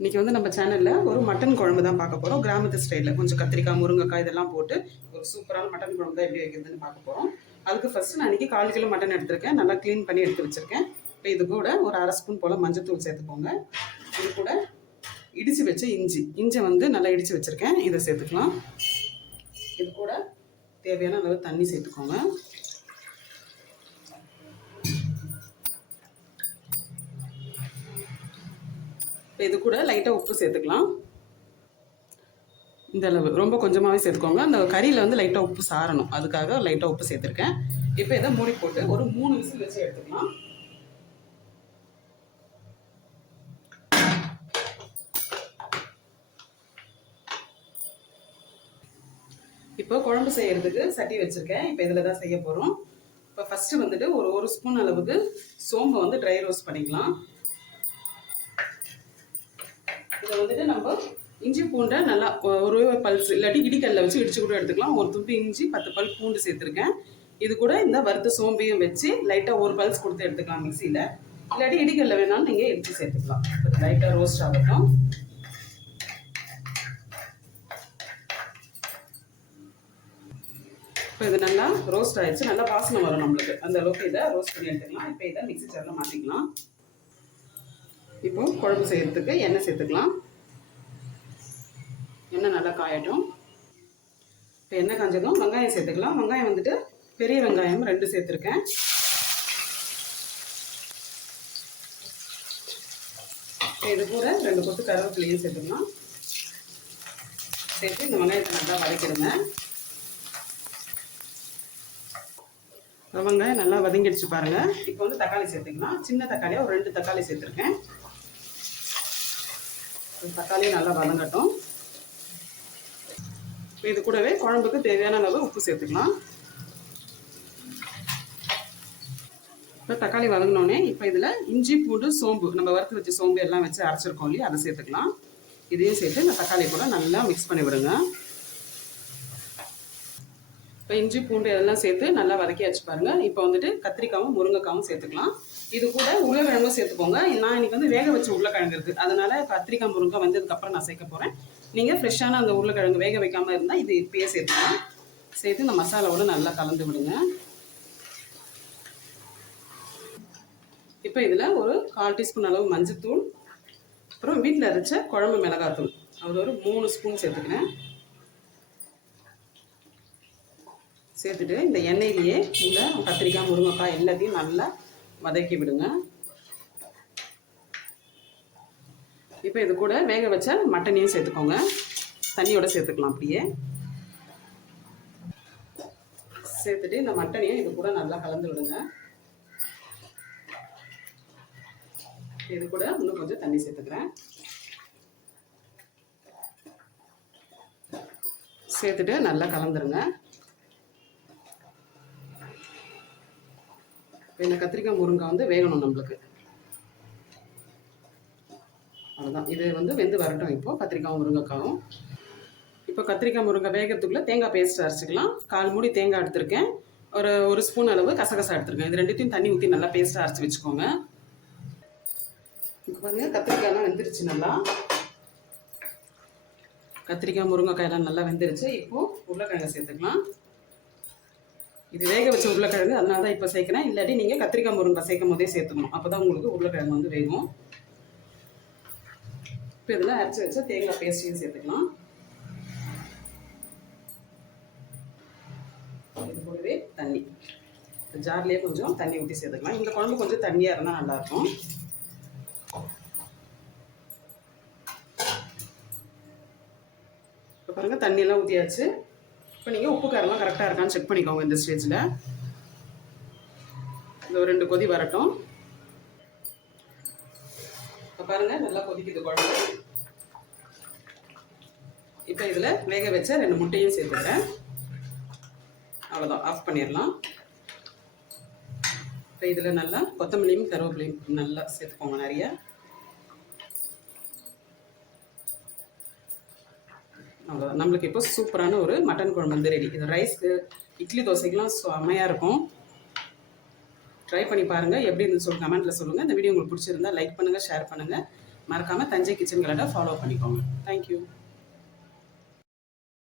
இன்றைக்கி வந்து நம்ம சேனலில் ஒரு மட்டன் குழம்பு தான் பார்க்க போகிறோம் கிராமத்து ஸ்டைலில் கொஞ்சம் கத்திரிக்காய் முருங்கைக்காய் இதெல்லாம் போட்டு ஒரு சூப்பரான மட்டன் குழம்பு தான் எப்படி வைக்கிறதுன்னு பார்க்க போகிறோம் அதுக்கு ஃபஸ்ட்டு நான் இன்றைக்கி கால் கிலோ மட்டன் எடுத்திருக்கேன். நல்லா க்ளீன் பண்ணி எடுத்து வச்சுருக்கேன். இப்போ இது கூட ஒரு அரை ஸ்பூன் போல் மஞ்சத்தூள் சேர்த்துக்கோங்க. இது கூட இடித்து வச்ச இஞ்சி. இஞ்சி வந்து நல்லா இடித்து வச்சுருக்கேன். இதை சேர்த்துக்கலாம். இது கூட தேவையான அளவு தண்ணி சேர்த்துக்கோங்க. இப்போ இது கூட லைட்டாக உப்பு சேர்த்துக்கலாம். இந்த அளவு. ரொம்ப கொஞ்சமாகவே சேர்த்துக்கோங்க. அந்த கறியில் வந்து லைட்டாக உப்பு சாரணும் அதுக்காக லைட்டாக உப்பு சேர்த்துருக்கேன். இப்போ இதை மூடி போட்டு ஒரு மூணு விசில் வச்சு எடுத்துக்கலாம். இப்போ குழம்பு செய்யறதுக்கு சட்டி வச்சுருக்கேன். இப்போ இதில் தான் செய்ய போகிறோம் இப்போ ஃபஸ்ட்டு வந்துட்டு ஒரு ஒரு ஸ்பூன் அளவுக்கு சோம்பை வந்து ட்ரை ரோஸ்ட் பண்ணிக்கலாம். இதை வந்துட்டு நம்ம இஞ்சி பூண்டை நல்லா ஒரு பல்ஸ் இல்லாட்டி இடிக்கல்ல வச்சு இடிச்சு கூட எடுத்துக்கலாம். ஒரு துண்டு இஞ்சி பத்து பல் பூண்டு சேர்த்துருக்கேன். இது கூட இந்த வறுத்த சோம்பையும் வச்சு லைட்டாக ஒரு பல்ஸ் கொடுத்து எடுத்துக்கலாம் மிக்சியில். இல்லாட்டி இடிக்கல்ல வேணாலும் நீங்கள் இடிச்சு சேர்த்துக்கலாம். லைட்டாக ரோஸ்ட் ஆகட்டும். இப்போ இது நல்லா ரோஸ்ட் ஆயிடுச்சு. நல்லா வாசனை வரும் நம்மளுக்கு. அந்த அளவுக்கு இதை ரோஸ்ட் பண்ணி எடுத்துக்கலாம். இப்போ இதை மிக்ஸி ஜாரில் மாற்றிக்கலாம் இப்போ குழம்பு செய்யறதுக்கு எண்ணெய் சேர்த்துக்கலாம். எண்ணெய் நல்லா காயட்டும். இப்போ எண்ணெய் காஞ்சதும் வெங்காயம் சேர்த்துக்கலாம். வெங்காயம் வந்துட்டு பெரிய வெங்காயம் ரெண்டு சேர்த்துருக்கேன். இது கூட ரெண்டு கொத்து கருவேப்பிலையும் சேர்த்துக்கலாம். சேர்த்து இந்த வெங்காயத்தை நல்லா வதக்கிடுங்க. வெங்காயம் நல்லா வதங்கிடுச்சு பாருங்க. இப்போ வந்து தக்காளி சேர்த்துக்கலாம். சின்ன தக்காளியாக ஒரு ரெண்டு தக்காளி சேர்த்துருக்கேன். தக்காளியும் நல்லா வதங்கட்டும். இது கூடவே குழம்புக்கு தேவையான அளவு உப்பு சேர்த்துக்கலாம். இப்போ தக்காளி வதங்கினோடனே இப்போ இதில் இஞ்சி பூண்டு சோம்பு நம்ம வறுத்து வச்ச சோம்பு எல்லாம் வச்சு அரைச்சிருக்கோம் இல்லையா அதை சேர்த்துக்கலாம். இதையும் சேர்த்து இந்த தக்காளி கூட நல்லா மிக்ஸ் பண்ணி விடுங்க. இப்போ இஞ்சி பூண்டு இதெல்லாம் சேர்த்து நல்லா வதக்கி வச்சு பாருங்கள் இப்போ வந்துட்டு கத்திரிக்காவும் முருங்கைக்காவும் சேர்த்துக்கலாம். இது கூட உருளைக்கிழங்கும் சேர்த்துக்கோங்க. நான் இன்னைக்கு வந்து வேக வச்ச உருளைக்கிழங்கு இருக்குது அதனால கத்திரிக்காய் முருங்கை வந்ததுக்கப்புறம் நான் சேர்க்க போகிறேன் நீங்கள் ஃப்ரெஷ்ஷான அந்த உருளைக்கிழங்கு வேக வைக்காமல் இருந்தால் இது இப்பயே சேர்த்துக்கலாம். சேர்த்து இந்த மசாலாவோடு நல்லா கலந்து விடுங்க. இப்போ இதில் ஒரு கால் டீஸ்பூன் அளவு மஞ்சத்தூள் அப்புறம் வீட்டில் அரைச்ச குழம்பு மிளகாத்தூள். அது ஒரு மூணு ஸ்பூன் சேர்த்துக்கிறேன். சேர்த்துட்டு இந்த எண்ணெயிலேயே இந்த கத்திரிக்காய் முருங்கைக்காய் எல்லாத்தையும் நல்லா வதக்கி விடுங்க. இப்போ இது கூட வேக வச்ச மட்டனையும் சேர்த்துக்கோங்க. தண்ணியோட சேர்த்துக்கலாம் அப்படியே. சேர்த்துட்டு இந்த மட்டனையும் இது கூட நல்லா கலந்து விடுங்க. இது கூட இன்னும் கொஞ்சம் தண்ணி சேர்த்துக்கிறேன். சேர்த்துட்டு நல்லா கலந்துருங்க. இப்போ இந்த கத்திரிக்காய் முருங்காய் வந்து வேகணும் நம்மளுக்கு. அவ்வளோதான் இது வந்து வெந்து வரட்டும் இப்போ. கத்திரிக்காய் முருங்கைக்காவும். இப்போ கத்திரிக்காய் முருங்கை வேகிறதுக்குள்ளே தேங்காய் பேஸ்ட் அரைச்சிக்கலாம். கால் மூடி தேங்காய் எடுத்திருக்கேன். ஒரு ஒரு ஸ்பூன் அளவு கசகசா எடுத்திருக்கேன். இது ரெண்டுத்தையும் தண்ணி ஊற்றி நல்லா பேஸ்ட்டாக அரைச்சி வச்சுக்கோங்க. இப்போ பாருங்கள் கத்திரிக்காய்லாம் வெந்துருச்சு நல்லா. கத்திரிக்காய் முருங்கைக்காயெல்லாம் நல்லா வெந்துருச்சு. இப்போது உருளைக்கிழங்கு சேர்த்துக்கலாம். இது வேக வச்ச உருளைக்கிழங்கு அதனால தான் இப்போ சேர்க்குறேன். இல்லாட்டி நீங்கள் கத்திரிக்காய் முருங்கைக்காய் சேர்க்கும் போதே சேர்த்துக்கணும். அப்போ தான் உங்களுக்கு உருளைக்கிழங்கு வந்து வேகும். இப்போ இதில் அரைச்சி வச்ச தேங்காய் பேஸ்ட்டையும் சேர்த்துக்கலாம். இது கூடவே தண்ணி. ஜார்லேயே கொஞ்சம் தண்ணி ஊற்றி சேர்த்துக்கலாம். இந்த குழம்பு கொஞ்சம் தண்ணியாக இருந்தால் நல்லாயிருக்கும். இப்போ பாருங்கள் தண்ணியெல்லாம் ஊற்றியாச்சு இப்போ நீங்கள் உப்பு காரம்லாம் கரெக்டாக இருக்கான்னு செக் பண்ணிக்கோங்க இந்த ஸ்டேஜில் இந்த ஒரு ரெண்டு கொதி வரட்டும். இப்போ பாருங்கள் நல்லா கொதிக்குது குழம்பு. இப்போ இதில் வேக வச்ச ரெண்டு முட்டையும் சேர்த்துக்கிறேன். அவ்வளோதான் ஆஃப் பண்ணிடலாம். இப்போ இதில் நல்லா கொத்தமல்லியும் கருவேப்பிலையும் நல்லா சேர்த்துக்கோங்க நிறைய. அவ்வளோதான் நம்மளுக்கு இப்போ சூப்பரான ஒரு மட்டன் குழம்பு வந்து ரெடி இது ரைஸ்க்கு இட்லி தோசைக்கெலாம் செம்மையாக இருக்கும். ட்ரை பண்ணி பாருங்கள் எப்படி இருந்து சொல்லி கமெண்ட்டில் சொல்லுங்கள் இந்த வீடியோ உங்களுக்கு பிடிச்சிருந்தா லைக் பண்ணுங்கள் ஷேர் பண்ணுங்கள் மறக்காமல் தஞ்சை கிச்சன் கலட்டை ஃபாலோ பண்ணிக்கோங்க. Thank you